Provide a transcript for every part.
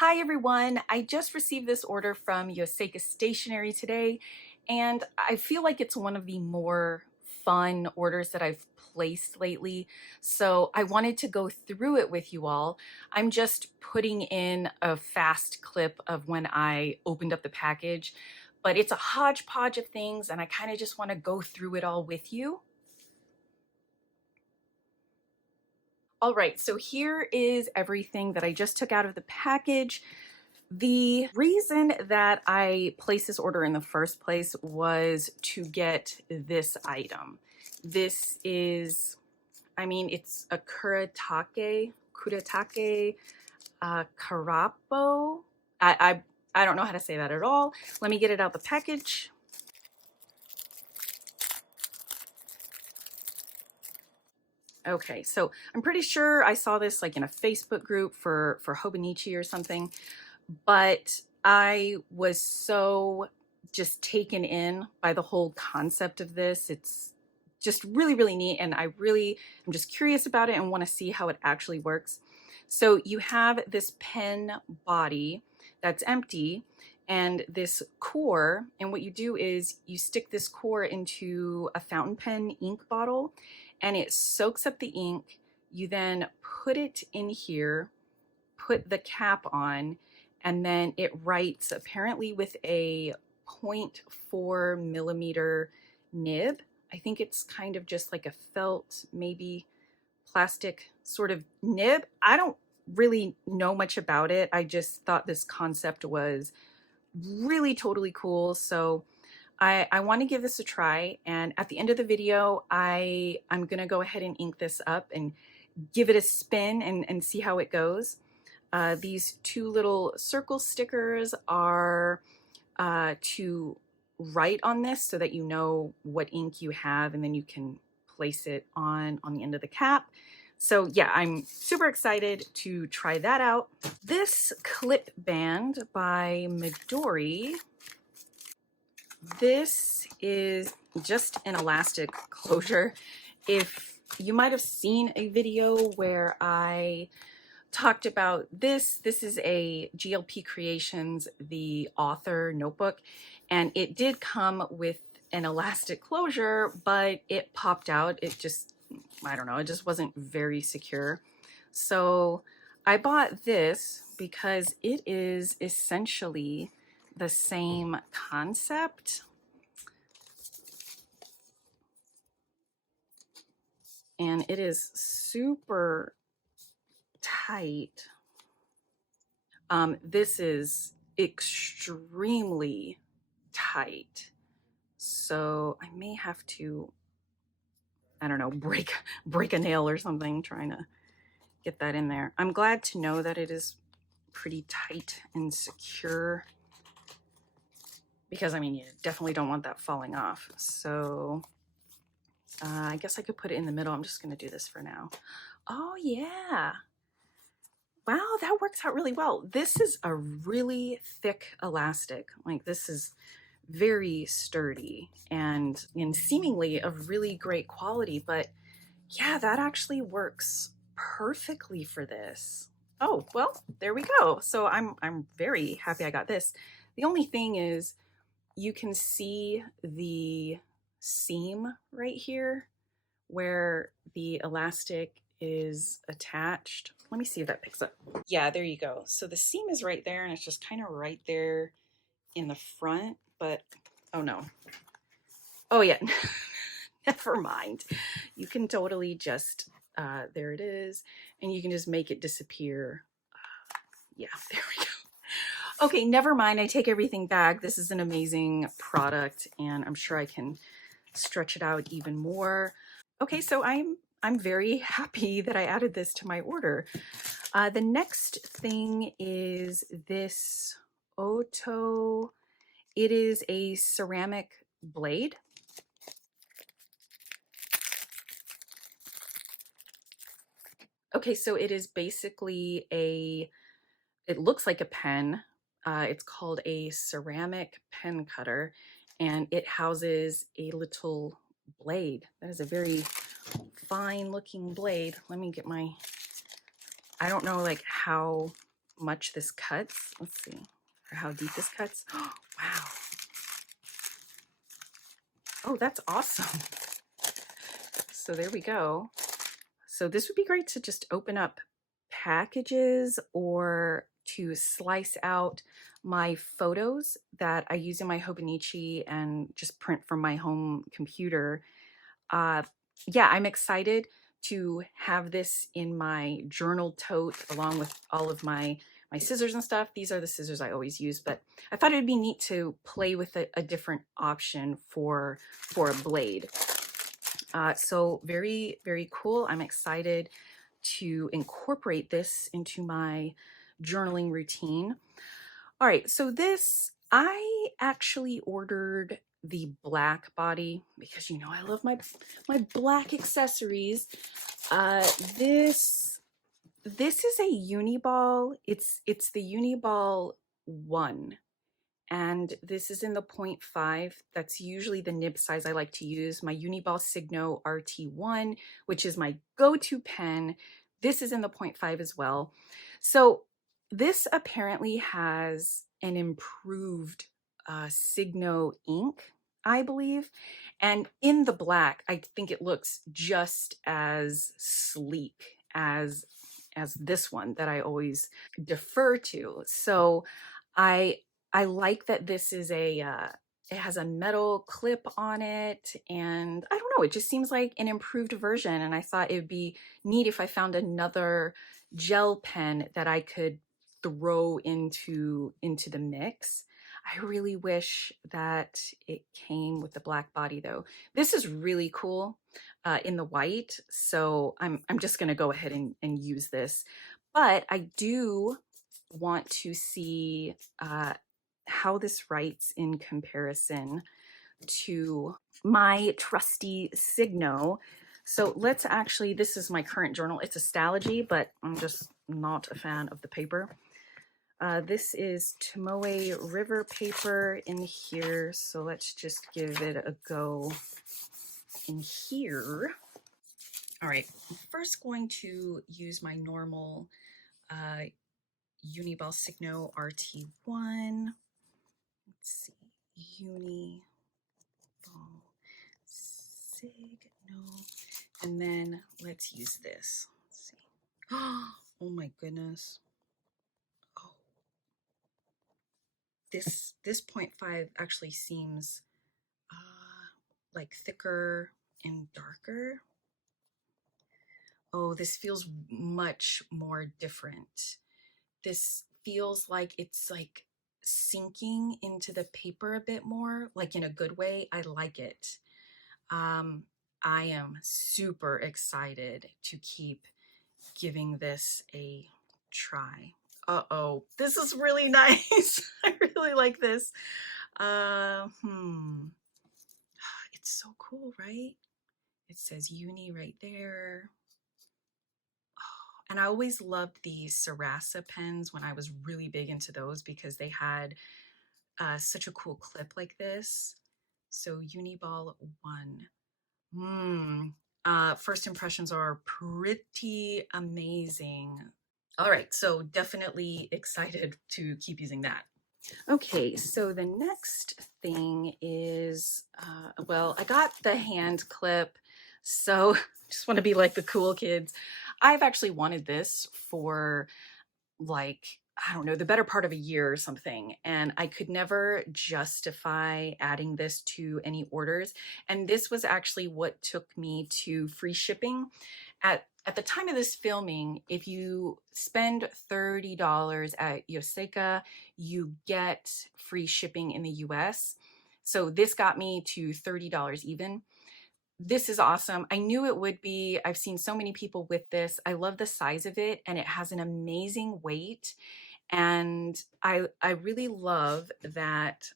Hi everyone, I just received this order from Yoseka Stationery today, and I feel like it's one of the more fun orders that I've placed lately. So I wanted to go through it with you all. I'm just putting in a fast clip of when I opened up the package, but it's a hodgepodge of things and I kind of just want to go through it all with you. All right, so here is everything that I just took out of the package. The reason that I placed this order in the first place was to get this item. This is, it's a Kuretake Karappo. I don't know how to say that at all. Let me get it out the package. Okay, so I'm pretty sure I saw this like in a Facebook group for Hobonichi or something, but I was so just taken in by the whole concept of this. It's just really, really neat, and I'm just curious about it and want to see how it actually works. So you have this pen body that's empty and this core, and what you do is you stick this core into a fountain pen ink bottle and it soaks up the ink. You then put it in here, put the cap on, and then it writes apparently with a 0.4 millimeter nib. I think it's kind of just like a felt, maybe plastic sort of nib. I don't really know much about it. I just thought this concept was really totally cool. So I want to give this a try. And at the end of the video, I'm going to go ahead and ink this up and give it a spin and see how it goes. These two little circle stickers are to write on this so that you know what ink you have, and then you can place it on the end of the cap. So yeah, I'm super excited to try that out. This clip band by Midori, this is just an elastic closure. If you might have seen a video where I talked about this is a GLP Creations, the Author Notebook, and it did come with an elastic closure, but it popped out. It just, I don't know, it just wasn't very secure. So I bought this because it is essentially the same concept. And it is super tight. This is extremely tight. So I may have to, I don't know, break a nail or something trying to get that in there. I'm glad to know that it is pretty tight and secure, because I mean, you definitely don't want that falling off. So I guess I could put it in the middle. I'm just going to do this for now. Oh yeah. Wow, that works out really well. This is a really thick elastic. Like, this is very sturdy and seemingly of really great quality, but yeah, that actually works perfectly for this. Oh, well, there we go. So I'm very happy I got this. The only thing is you can see the seam right here where the elastic is attached. Let me see if that picks up. Yeah, there you go. So the seam is right there and it's just kind of right there in the front, but oh no. Oh yeah, never mind. You can totally just, there it is, and you can just make it disappear. Yeah, there we go. Okay, never mind. I take everything back. This is an amazing product and I'm sure I can stretch it out even more. Okay, so I'm very happy that I added this to my order. The next thing is this Oto. It is a ceramic blade. Okay, so it is basically it looks like a pen. It's called a ceramic pen cutter, and it houses a little blade. That is a very fine looking blade. Let me get my, I don't know like how much this cuts. Let's see, or how deep this cuts. Oh, wow. Oh, that's awesome. So there we go. So this would be great to just open up packages or to slice out my photos that I use in my Hobonichi and just print from my home computer. Yeah, I'm excited to have this in my journal tote along with all of my scissors and stuff. These are the scissors I always use, but I thought it would be neat to play with a different option for a blade. So very, very cool. I'm excited to incorporate this into my journaling routine. All right, so this, I actually ordered the black body because you know I love my black accessories. This is a Uniball. It's the Uniball One, and this is in the 0.5. That's usually the nib size I like to use. My Uniball Signo RT1, which is my go-to pen. This is in the 0.5 as well. So this apparently has an improved Signo ink, I believe. And in the black, I think it looks just as sleek as this one that I always defer to. So I like that this is it has a metal clip on it, and I don't know, it just seems like an improved version, and I thought it would be neat if I found another gel pen that I could throw into the mix. I really wish that it came with the black body though. This is really cool in the white, so I'm just gonna go ahead and use this. But I do want to see how this writes in comparison to my trusty Signo. So let's actually, this is my current journal. It's a Stalogy, but I'm just not a fan of the paper. This is Tomoe River paper in here. So let's just give it a go in here. All right, I'm first going to use my normal Uniball Signo RT1. Let's see, Uniball Signo, and then let's use this. Let's see. Oh my goodness. Oh, this 0.5 actually seems like thicker and darker. Oh, this feels much more different. This feels like it's like sinking into the paper a bit more, like in a good way. I like it. I am super excited to keep giving this a try. Uh-oh, this is really nice. I really like this. It's so cool, right? It says Uni right there. And I always loved the Sarasa pens when I was really big into those because they had such a cool clip like this. So Uniball One. First impressions are pretty amazing. All right, so definitely excited to keep using that. Okay, so the next thing is, well, I got the hand clip, so just want to be like the cool kids. I've actually wanted this for like, I don't know, the better part of a year or something, and I could never justify adding this to any orders. And this was actually what took me to free shipping. At the time of this filming, if you spend $30 at Yoseka, you get free shipping in the US. So this got me to $30 even. This is awesome. I knew it would be. I've seen so many people with this. I love the size of it, and it has an amazing weight. And I really love that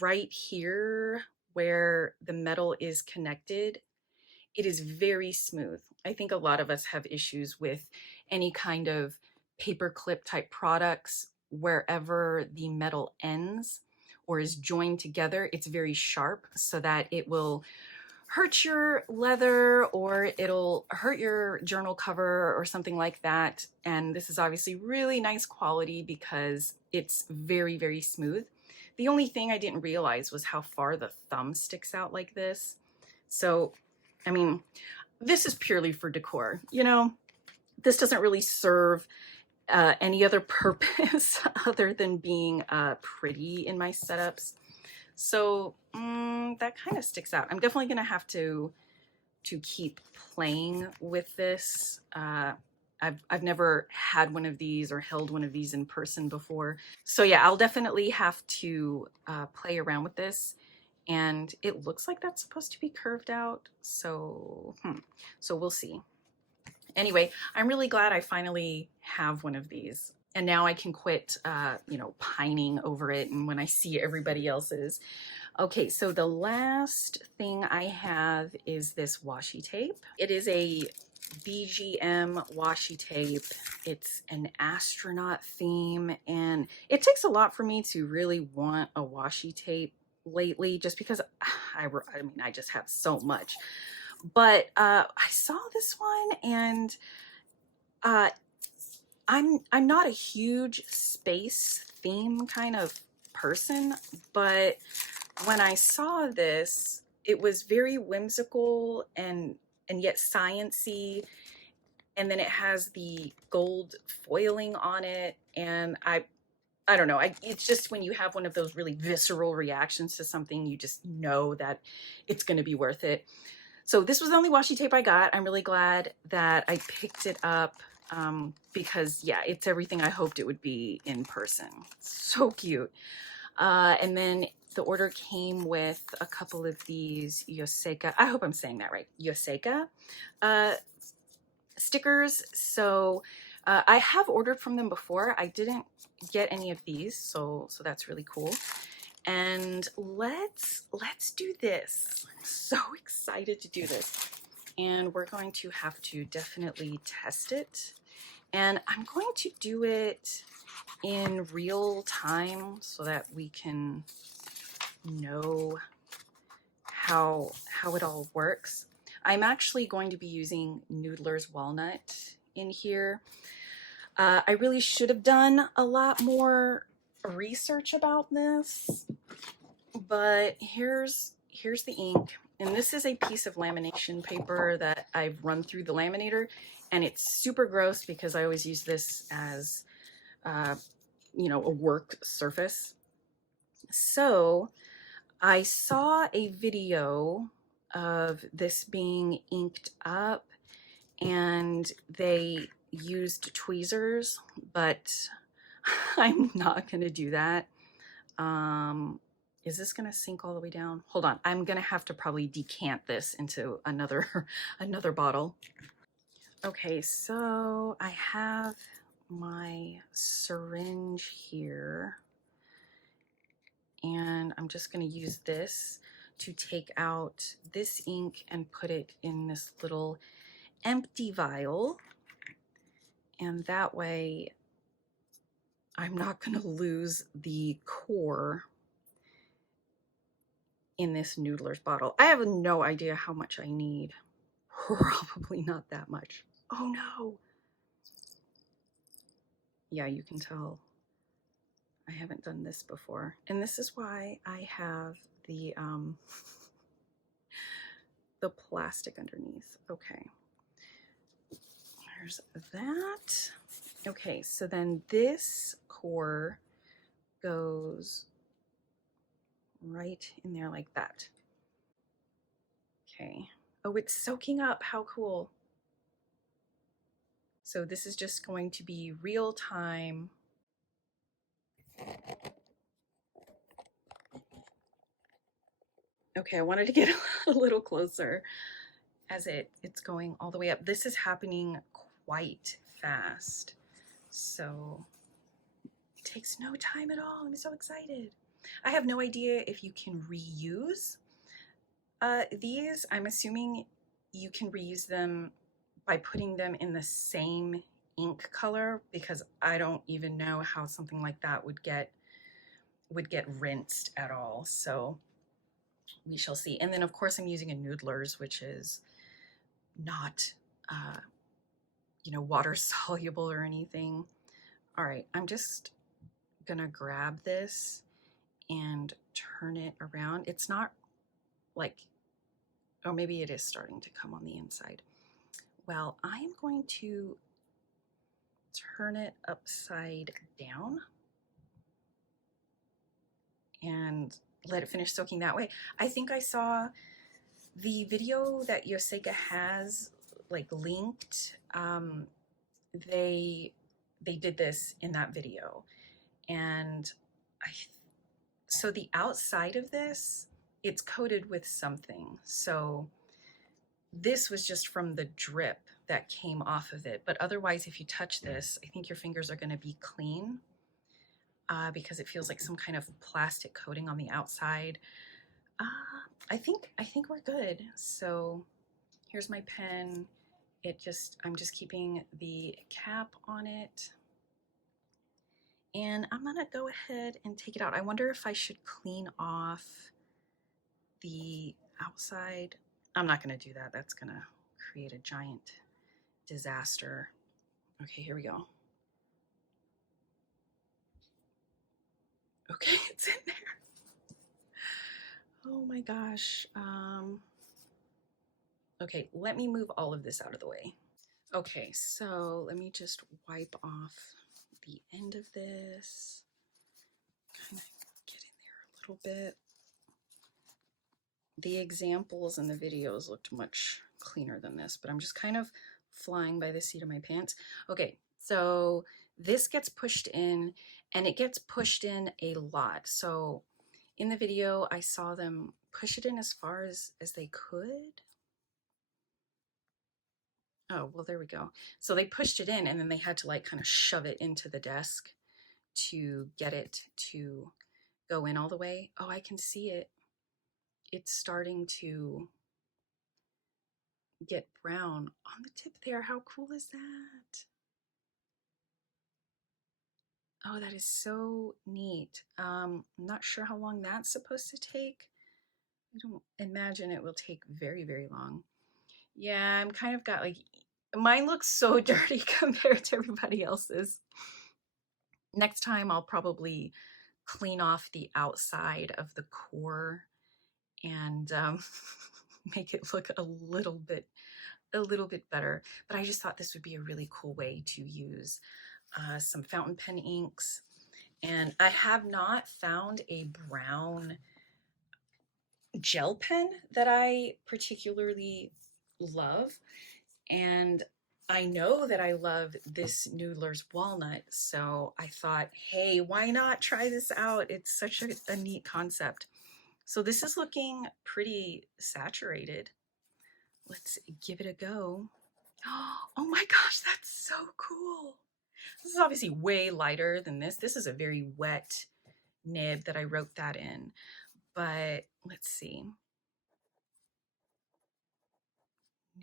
right here where the metal is connected, it is very smooth. I think a lot of us have issues with any kind of paper clip type products. Wherever the metal ends or is joined together, it's very sharp so that it will hurt your leather or it'll hurt your journal cover or something like that. And this is obviously really nice quality because it's very, very smooth. The only thing I didn't realize was how far the thumb sticks out like this. So, I mean, this is purely for decor, you know? This doesn't really serve any other purpose other than being pretty in my setups. So that kind of sticks out. I'm definitely gonna have to keep playing with this. I've never had one of these or held one of these in person before. So yeah, I'll definitely have to play around with this. And it looks like that's supposed to be curved out. So, so we'll see. Anyway, I'm really glad I finally have one of these. And now I can quit, you know, pining over it and when I see everybody else's. Okay, so the last thing I have is this washi tape. It is a BGM washi tape. It's an astronaut theme, and it takes a lot for me to really want a washi tape lately, just because I mean, I just have so much. But I saw this one, and I'm not a huge space theme kind of person, but when I saw this, it was very whimsical and yet science-y, and then it has the gold foiling on it, and I don't know, it's just when you have one of those really visceral reactions to something, you just know that it's going to be worth it. So this was the only washi tape I got. I'm really glad that I picked it up because yeah, it's everything I hoped it would be in person. So cute. And then the order came with a couple of these Yoseka, I hope I'm saying that right, Yoseka stickers. So I have ordered from them before. I didn't get any of these, so that's really cool. And let's do this. I'm so excited to do this. And we're going to have to definitely test it. And I'm going to do it in real time so that we can know how it all works. I'm actually going to be using Noodler's Walnut in here. I really should have done a lot more research about this, but here's the ink, and this is a piece of lamination paper that I've run through the laminator, and it's super gross because I always use this as you know, a work surface. So I saw a video of this being inked up, and they used tweezers, but I'm not gonna do that. Is this gonna sink all the way down? Hold on, I'm gonna have to probably decant this into another another bottle. Okay, so I have my syringe here, and I'm just gonna use this to take out this ink and put it in this little empty vial, and that way I'm not gonna lose the core in this Noodler's bottle. I have no idea how much I need. Probably not that much. Oh no. Yeah, you can tell I haven't done this before. And this is why I have the the plastic underneath. Okay. There's that. Okay, so then this core goes right in there like that. Okay. Oh, it's soaking up. How cool. So this is just going to be real time. Okay, I wanted to get a little closer as it's going all the way up. This is happening quite fast. So it takes no time at all. I'm so excited. I have no idea if you can reuse these. I'm assuming you can reuse them by putting them in the same ink color, because I don't even know how something like that would get rinsed at all. So we shall see. And then of course I'm using a Noodler's, which is not, you know, water soluble or anything. All right, I'm just gonna grab this and turn it around. It's not like, oh, maybe it is starting to come on the inside. Well, I'm going to turn it upside down and let it finish soaking that way. I think I saw the video that Yoseka has like linked. They did this in that video, and so the outside of this, it's coated with something. So this was just from the drip that came off of it. But otherwise, if you touch this, I think your fingers are going to be clean because it feels like some kind of plastic coating on the outside. I think we're good. So here's my pen. I'm just keeping the cap on it. And I'm gonna go ahead and take it out. I wonder if I should clean off the outside. I'm not gonna do that. That's gonna create a giant disaster. Okay, here we go. Okay, it's in there. Oh my gosh. Okay, let me move all of this out of the way. Okay, so let me just wipe off the end of this. Kind of get in there a little bit. The examples and the videos looked much cleaner than this, but I'm just kind of flying by the seat of my pants. Okay, so this gets pushed in, and it gets pushed in a lot. So in the video, I saw them push it in as far as they could. Oh, well, there we go. So they pushed it in, and then they had to like kind of shove it into the desk to get it to go in all the way. Oh, I can see it. It's starting to get brown on the tip there. How cool is that? Oh, that is so neat. I'm not sure how long that's supposed to take. I don't imagine it will take very, very long. Yeah, I'm kind of got like, mine looks so dirty compared to everybody else's. Next time I'll probably clean off the outside of the core and make it look a little bit better. But I just thought this would be a really cool way to use some fountain pen inks. And I have not found a brown gel pen that I particularly love. And I know that I love this Noodler's Walnut. So I thought, hey, why not try this out? It's such a neat concept. So this is looking pretty saturated. Let's give it a go. Oh my gosh, that's so cool. This is obviously way lighter than this. This is a very wet nib that I wrote that in. But let's see.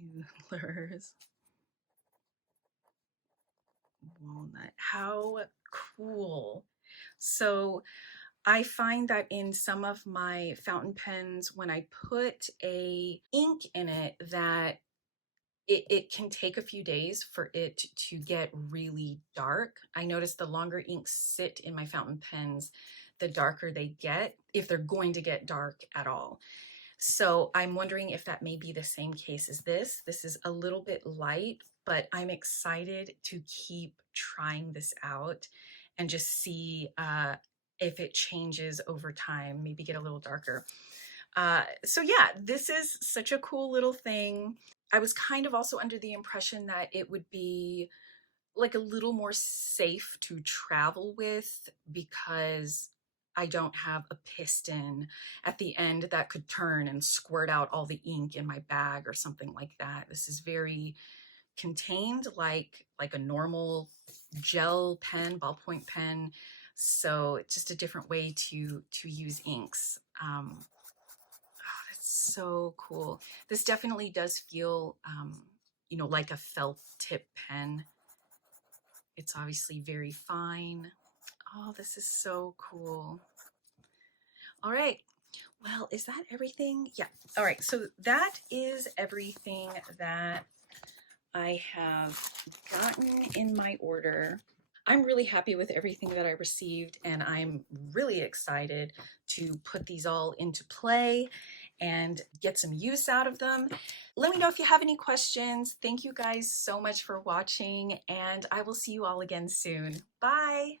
Noodlers. Walnut. How cool. So I find that in some of my fountain pens, when I put a ink in it, that it can take a few days for it to get really dark. I notice the longer inks sit in my fountain pens, the darker they get, if they're going to get dark at all. So I'm wondering if that may be the same case as this. This is a little bit light, but I'm excited to keep trying this out and just see if it changes over time, maybe get a little darker. So yeah, this is such a cool little thing. I was kind of also under the impression that it would be like a little more safe to travel with because I don't have a piston at the end that could turn and squirt out all the ink in my bag or something like that. This is very contained, like a normal gel pen, ballpoint pen. So it's just a different way to use inks. Oh, that's so cool. This definitely does feel, you know, like a felt tip pen. It's obviously very fine. Oh, this is so cool. All right, Well, is that everything? Yeah. All right. So that is everything that I have gotten in my order. I'm really happy with everything that I received, and I'm really excited to put these all into play and get some use out of them. Let me know if you have any questions. Thank you guys so much for watching, and I will see you all again soon. Bye.